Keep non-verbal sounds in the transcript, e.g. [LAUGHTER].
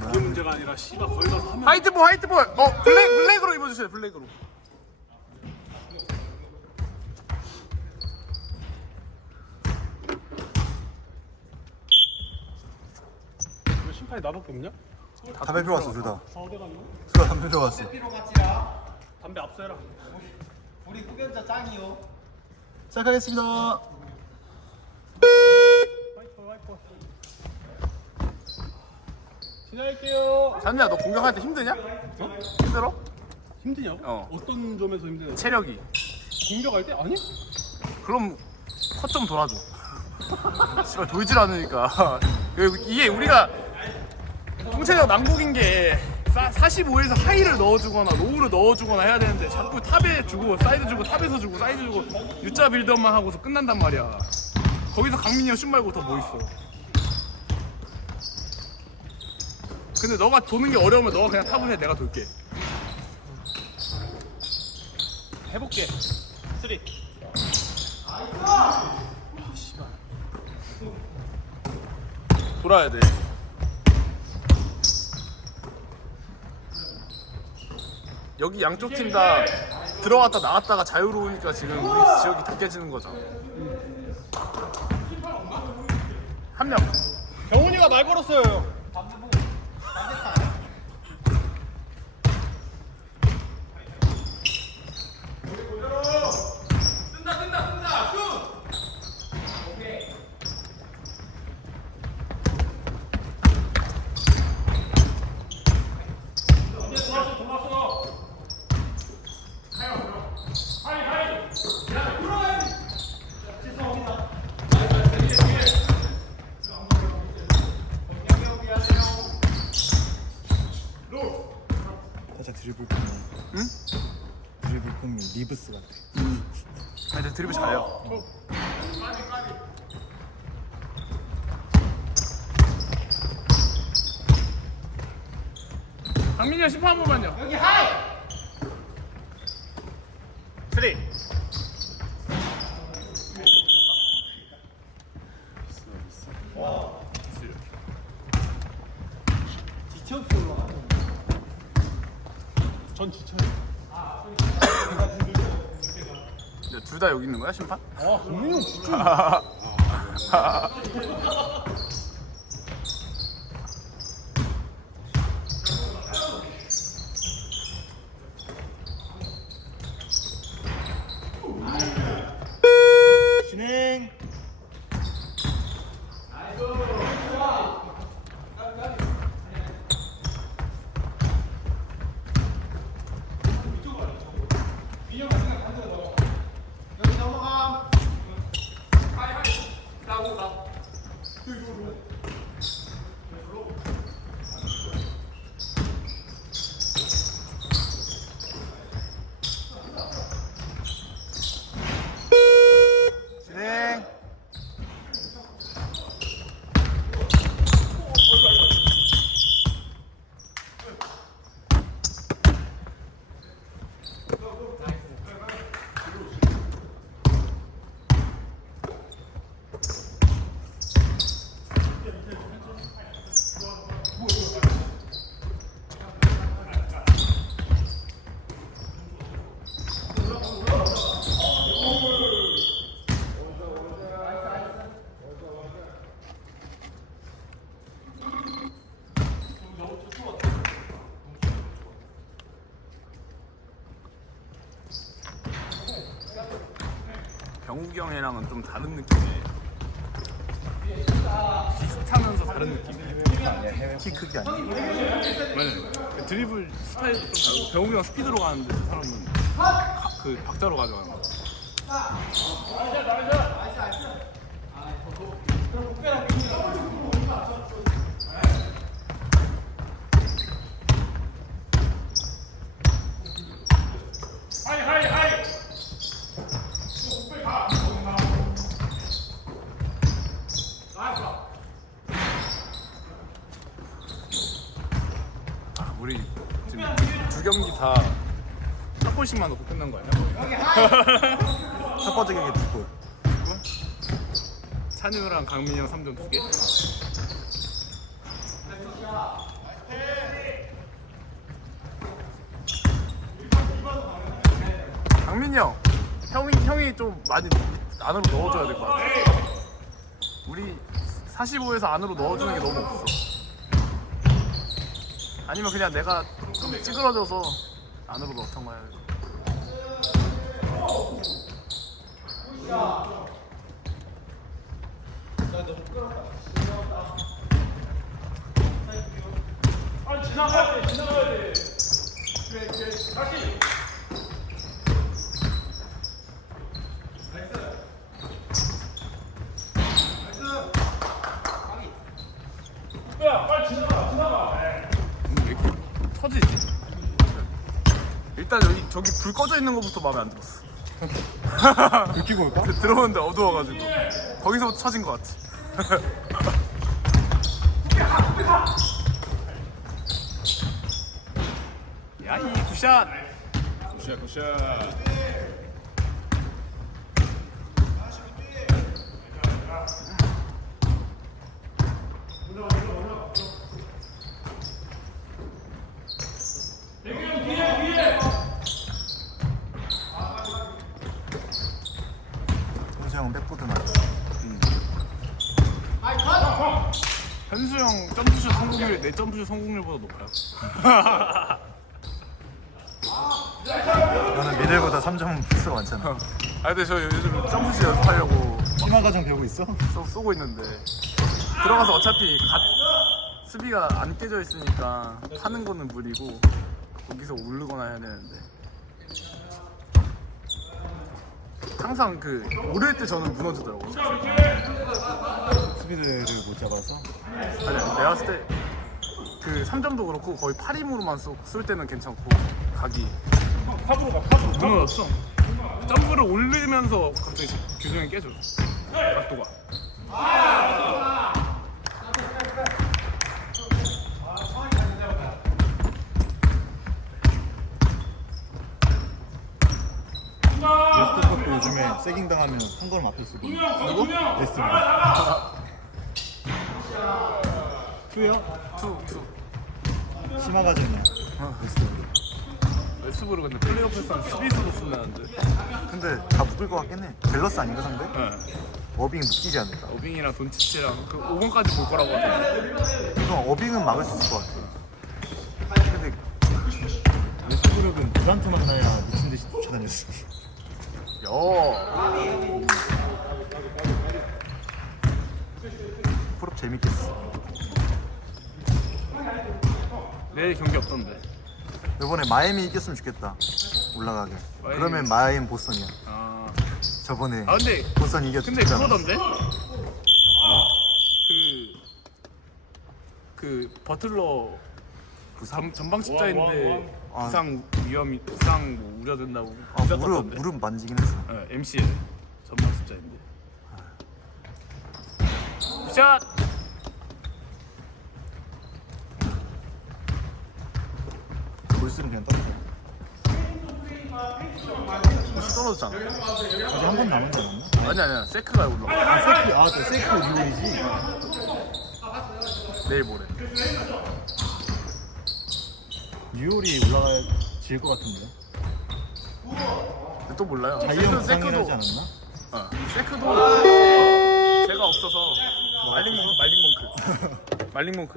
그게 문제가 아니라 씨가 거기 가서 하면 화이트볼 화이트볼 어 블랙 블랙으로 입어주세요 블랙으로 왜 심판이 나밖에 없냐? 담배 피러 왔어 둘 다. 서대가지고 둘다 담배 피러 왔어. 담배 압수해라 우리 흡연자 짱이요. 시작하겠습니다. 화이트 화이트 시작할게요 잔우야 너 공격할 때 힘드냐? 어? 힘들어? 힘드냐? 어. 어떤 점에서 힘드냐? 체력이 공격할 때? 아니? 그럼 컷 좀 돌아줘 [LAUGHS] 씨발 돌질 않으니까 그 이게 우리가 통체적 난국인 게 45에서 하이를 넣어주거나 로우를 넣어주거나 해야 되는데 자꾸 탑에 주고 사이드 주고 탑에서 주고 사이드 주고 U자 빌드업만 하고서 끝난단 말이야 거기서 강민이 형슛 말고 더 뭐 있어 근데 너가 도는 게 어려우면 너가 그냥 탑을 해 내가 돌게 해볼게 쓰리 돌아야 돼. 여기 양쪽 팀 다 들어갔다 나왔다가 자유로우니까 지금 우리 지역이 다 깨지는 거잖아. 한 명. 경훈이가 말 걸었어요 드리블 폼이. 응? 드리블 폼이 리브스 같아. 아, 이제 드리블 잘해요. 강민이 형 심판 한 번만요. 여기 하이. 쓰리. 전 지쳐요 둘다 여기 있는 거야 심판? 아 강민이 형 진짜 진행. 여기 넘어감. 진행. 형이랑은 좀 다른 느낌이에요. 비슷하면서 다른 느낌이에요. 키 크기. 그 드리블 스타일도 좀 다르고 병욱이 형 스피드로 가는데 그 사람은 가- 그 박자로 가져가는 거. 지금 두 경기 다한 골씩만 넣고 끝난 거 아니야? [LAUGHS] 첫 번째 경기 두 골. 찬우랑 강민이 형 3점 두 개. 강민이 형, 형이 형이 좀 많이 안으로 넣어줘야 될 것 같아. 우리 45에서 안으로 넣어주는 게 너무 없어. 아니면 그냥 내가 좀 찌그러져서 안으로 넣던가 해야 돼 근데 왜 이렇게 터지지? 일단 여기 저기 불 꺼져 있는 것부터 마음에 안 들었어. [LAUGHS] 불 켜고 올까? 근데 들어오는데 어두워가지고 거기서부터 터진 것 같아. 야이 굿샷. 굿샷 굿샷. 현수 형은 백보드만. 현수 형 점프슛 성공률 내 점프슛 성공률보다 높아요. [LAUGHS] 너는 미들보다 3점 수가 많잖아. 아 근데 저 요즘 점프슛 연습하려고 심화 과정 배우고 있어? 쏘, 쏘고 있는데 들어가서 어차피 갓 수비가 안 깨져 있으니까 하는 거는 무리고 거기서 오르거나 해야 되는데 항상 그 오를 때 저는 무너지더라고요. 수비들을 못 잡아서. 아니 아니, 내가 봤을 때그 3점도 그렇고 거의 8힘으로만 쏠 때는 괜찮고 각이 팝으로 가 팝으로 무너졌어 점프를 올리면서 갑자기 규정이 깨져 각도가 웨스트 것도 요즘에 세깅 당하면 한 걸음 앞에 쓰고. 누구? 웨스트. 투요? 투, 투. 심화 과정이야. 웨스트. 웨스브로 근데 플레이오프에서는 수비수로 쓴다는데 근데 다 묶을 것 같긴 해. 밸런스 아닌가 상대? 네. 어빙 묶이지 않을까? 어빙이랑 돈치치랑 그 5번까지 볼 거라고 하던데 이건 어빙은 막을 수 있을 것 같아. 근데 웨스트브룩은 브란트 만나야 미친 듯이 쫓아다녔어. 야 풀업 재밌겠어. 내일 경기 없던데 이번에 마이애미 이겼으면 좋겠다. 올라가게. 그러면 마이애미 보스턴이야. 아, 저번에 아 근데 보스턴 이겼 근데 그러던데 그, 그 버틀러 전, 전방 십자인데 아. 부상 위험이 부상 뭐 우려된다고 아, 기사 무릎 떴던데. 무릎 만지긴 했어. 네, MC에 전방 십자인데 샷 볼수는 그냥 떨어져. 벌써 떨어졌잖아 아직 한 번 남았지 않았나? 아니 아니야 세크가 올라가 아 세크 아저 세크 리올이지. 내일 모레 뉴올이 올라가야 질것 같은데. 근데 또 몰라요 자이언 세크- 부상이라지 않았나? 어, 세크도 제가 없어서 말링 말링 몽크 말링 몽크